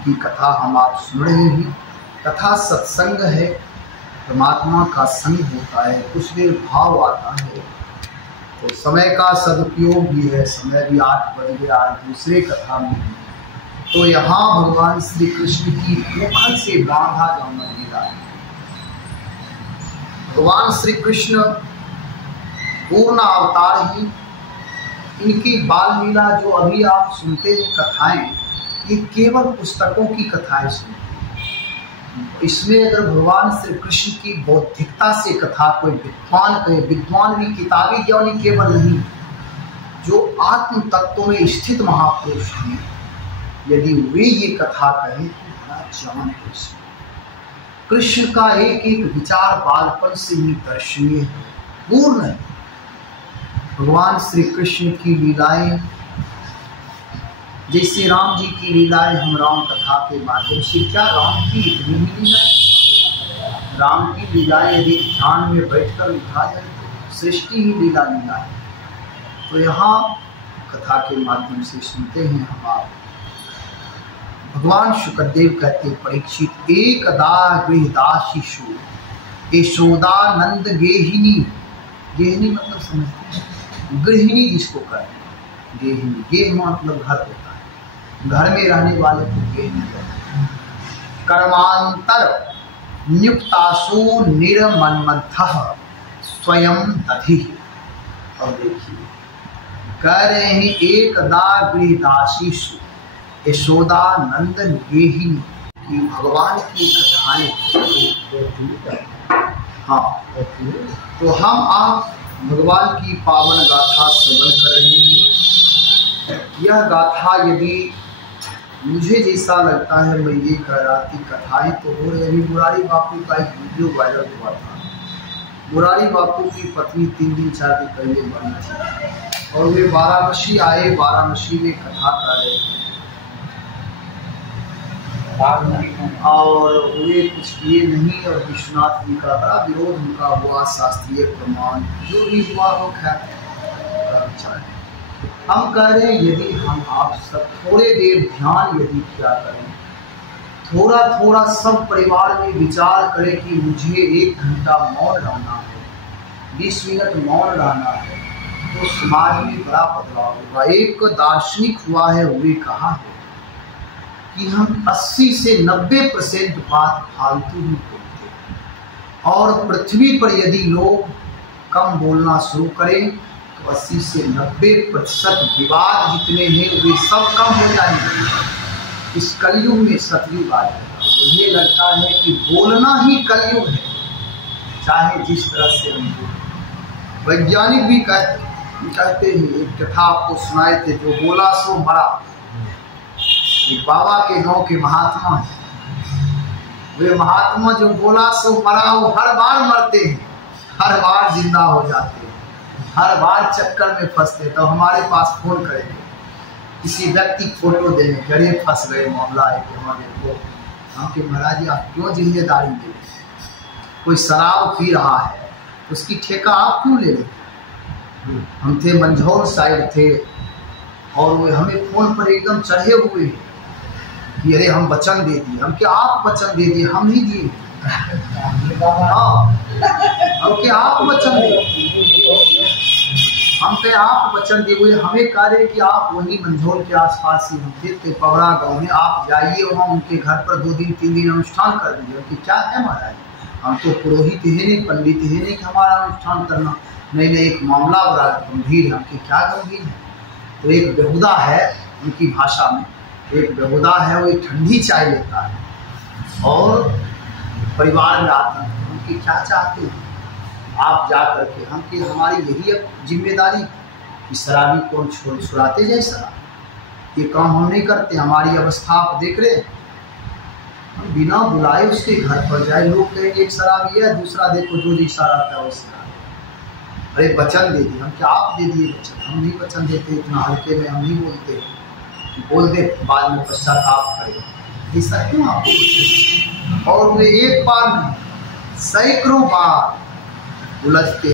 की कथा हम आप सुन रहे हैं। कथा सत्संग है, परमात्मा का संग होता है, कुछ देर भाव आता है तो समय का सदुपयोग भी है। समय भी 8 बज गया, आज दूसरे कथा में भी। तो यहाँ भगवान श्री कृष्ण की मुखर से बांधा जाना लीला है। भगवान श्री कृष्ण पूर्ण अवतार ही, इनकी बाल लीला जो अभी आप सुनते हैं कथाएं, ये केवल पुस्तकों की कथाएं सुनते हैं। इसमें अगर भगवान श्री कृष्ण की बौद्धिकता से कथा कोई विद्वान कहे, विद्वान भी किताबी ज्ञानी केवल नहीं, जो आत्म तत्वों में स्थित महापुरुष हैं, यदि वे ये कथा कहें तो बड़ा ज्ञान है। कृष्ण का एक एक विचार बालपन से ही दर्शनीय है, पूर्ण है। भगवान श्री कृष्ण की लीलाएं, जैसे राम जी की लीलाएं हम राम कथा के माध्यम से, क्या राम की इतनी ही लीलाएं? राम की लीलाएं यदि ध्यान में बैठकर लिखा जाए तो सृष्टि ही लीला है। तो यहाँ कथा के माध्यम से सुनते हैं हम आप। भगवान शुक्रदेव कहते, परीक्षित एकदा गृहदासीषु यशोदानंद गेहिनी। गेहिनी मतलब समझते हैं, गृहिणी जिसको कहते हैं, गेहिनी। गेह मतलब घर होता है, घर में रहने वाले को गेहिनी कहते हैं। कर्मांतर नियुक्तासु निर्मन्मथः स्वयं दधि। और देखिए कह रहे हैं, एकदा गृहदासीषु यशोदानंद गेहिनी की भगवान की कथाएं। हाँ, तो हम आप भगवान की पावन गाथा श्रवण कर रहे हैं। यह गाथा यदि मुझे जैसा लगता है, मैं ये कह रहा थी कथाएं तो हो रही। अभी मुरारी बापू का एक वीडियो वायरल हुआ था। मुरारी बापू की पत्नी 3 दिन 4 दिन पहले मरी थी और वे वाराणसी आए, वाराणसी में कथा कर रहे थे और वे कुछ किए नहीं और विश्वनाथ जी का बड़ा विरोध उनका हुआ। शास्त्रीय प्रमाण जो भी हुआ वो खैर हम कह रहे हैं, यदि हम आप सब थोड़े देर ध्यान यदि क्या करें, थोड़ा थोड़ा सब परिवार में विचार करें कि मुझे 1 घंटा मौन रहना है, 20 मिनट मौन रहना है, तो समाज में बड़ा बदलाव होगा। एक दार्शनिक हुआ है, वे कहा है कि हम 80 से 90% बात फालतू ही बोलते हैं और पृथ्वी पर यदि लोग कम बोलना शुरू करें तो 80 से 90% विवाद जितने हैं वे सब कम हो जाएंगे। इस कलयुग में सतयुग आ जाएगा। मुझे लगता है कि बोलना ही कलयुग है, चाहे जिस तरह से हम बोलें। वैज्ञानिक भी कहते हैं, एक कथा आपको सुनाए थे, जो बोला सो मरा। एक बाबा के गांव के महात्मा हैं, वे महात्मा जो बोला सो मरा, वो हर बार मरते हैं, हर बार जिंदा हो जाते हैं, हर बार चक्कर में फंसते। तो हमारे पास फोन करेंगे, किसी व्यक्ति फोटो देने के, अरे फंस गए, मामला है कि हमारे को। हम के महाराज जी आप क्यों जिम्मेदारी ले रहे? कोई शराब पी रहा है, उसकी ठेका आप क्यों ले रहे? हम थे मंझौर साइड थे और वे हमें फोन पर एकदम चढ़े हुए कि अरे हम वचन दे दिए। हम क्या आप वचन दे दिए? हम नहीं दिए। हाँ, हम क्या आप वचन दे, हम क्या आप वचन दिए हुए। हमें कह रहे कि आप वही मंझौल के आसपास ही हम थे, पवड़ा गाँव में, आप जाइए वहाँ उनके घर पर 2 दिन 3 दिन अनुष्ठान कर दीजिए। कि क्या है महाराज, हम तो पुरोहित है नहीं, पंडित है नहीं कि हमारा अनुष्ठान करना। नहीं, एक मामला बड़ा गंभीर है। हमके क्या गंभीर है? तो एक बेहुदा है, उनकी भाषा में एक बेहुदा है, वो एक ठंडी चाय लेता है और परिवार में आता है। उनकी क्या चाहते हैं आप जा करके? हम कि हमारी यही जिम्मेदारी कि शराबी को छुड़ाते जाए शराब, ये काम हम नहीं करते। हमारी अवस्था आप देख रहे हैं, हम बिना बुलाए उसके घर पर जाए, लोग कहेंगे एक शराबी है, दूसरा देखो जो जैसा रहता है वैसा। अरे वचन दे दिए। हम क्या आप दे दिए वचन? हम नहीं वचन देते, इतना हल्के में हम नहीं बोलते। बोल दे बाद में पश्चाताप करें, ऐसा क्यों आप बोलते? और वे एक बार नहीं, सैकड़ों बार उलझते।